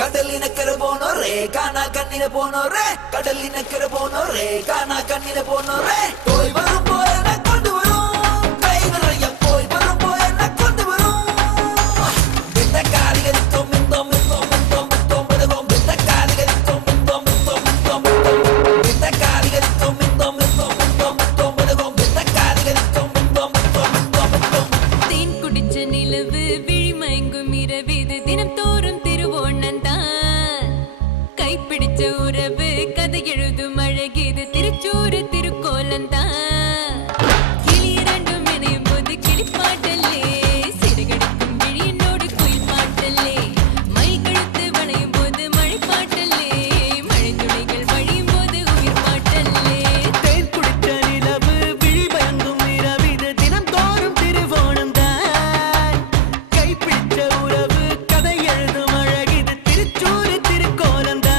கடலினக்கரை போனோரே காணா கண்ணில போனோரே கடலினக்கரை போனோரே காணா கண்ணில போனோரே போய் வரும் போய் என்ன கொண்டு வரும் கை நிறைய போய் வரும் போய் என்ன கொண்டு வரும் இந்த காலிகளுக்கும் மிந்தோம் மிந்தோம் மிந்தோம் மிந்தோம் மிதவும் இந்த காலிகளுக்கும் மிந்தோம் மிந்தோம் மிந்தோம் மிந்தோம் இந்த காலிகளுக்கும் மிந்தோம் மிந்தோம் மிந்தோம் மிந்தோம் மிதவும் இந்த காலிகளுக்கும் மிந்தோம் மிந்தோம் மிந்தோம் மிந்தோம் தேன் குடிச்ச நிலவு விழிமயங்கும் இரவிது தினம் தோறும் திருவோணந்தான் கைப்பிடிச்ச உறவு கதை எழுதும் அழகிது திருச்சூறு திருக்கோலந்தான் கிளி இரண்டும் இணையும் போது கிளிப்பாட்டல்லே சிறகடிக்கும் விழியினோடு குயில் பாட்டல்லே மை கழுத்து வளையும் போது மழை பாட்டல்லே மழை துளிகள் வழியும் போது உயிர் பாட்டல்லே தேன் குடிச்ச நிலவு விழிமயங்கும் இரவிது தினம் தோறும் திருவோணந்தான் கைப்பிடிச்ச உறவு கதை எழுதும் அழகிது திருச்சூறு திருக்கோலந்தான்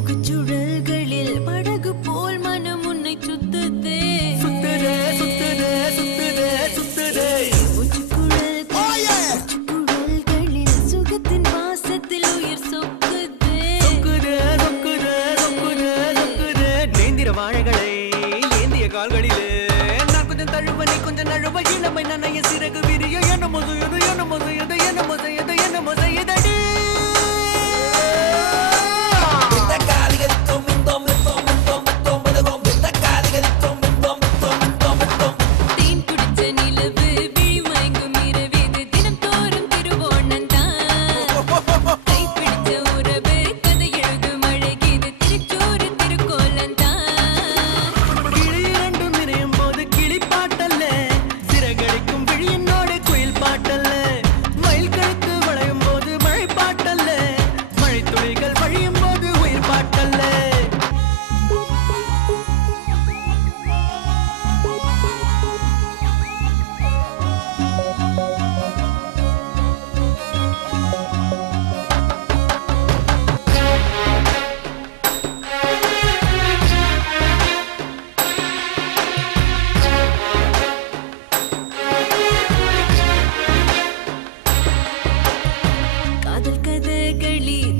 முகச்சுழல்களில் படகு போல் மனம் உன்னை சுத்துதே சுத்துதே சுத்துதே சுத்துதே சுத்துதே முகச்சுழல்களில் சுகத்தின் வாசத்தில் உயிர் சொக்குதே சொக்குதே சொக்குதே சொக்குதே சொக்குதே நேந்திர வாழைகளை ஏந்திய கால்களிலே நான் கொஞ்சம் தழுவ நீ கொஞ்சம் நழுவ இளமை நனைய சிறகு விரிய என்ன மொசையது என்ன மொசையது என்ன மொசையது என்ன மொசையதடி இந்த காலிகளுக்கும் மிந்தோம் மிந்தோம் மிந்தோம் மிந்தோம் மிதவும் இந்த காலிகளுக்கும் மிந்தோம் மிந்தோம் மிந்தோம் மிந்தோம் தேன் குடிச்ச நிலவு விழிமயங்கும் இரவிது தினம் தோறும் திருவோணந்தான் கைப்பிடிச்ச உறவு கதை எழுதும் அழகிது திருச்சூறு திருக்கோலந்தான் கிளி இரண்டும் நிறையும் போது கிளி பாட்டல்ல சிறகடிக்கும் விழியினோடு குயில் பாட்டல்ல மயில் கழுத்து வளையும் போது மழை பாட்டல்ல மழை துளிகள் வழியும் போது உயிர் பாட்டல்ல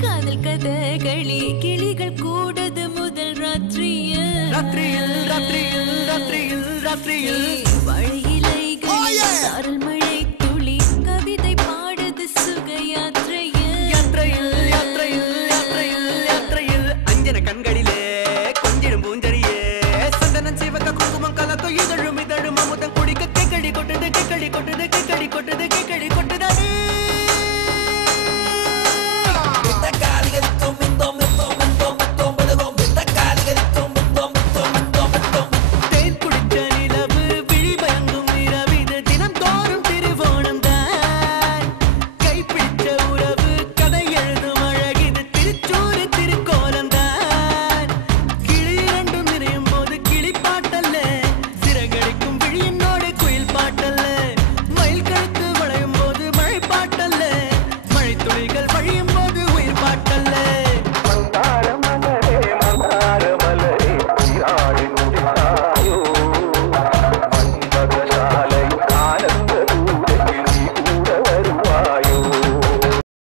காதல் கதகளி கிளிகள் கூடது முதல் ராத்திரியில் ராத்திரியில் ராத்திரியில் ராத்திரியில் ராத்திரியில்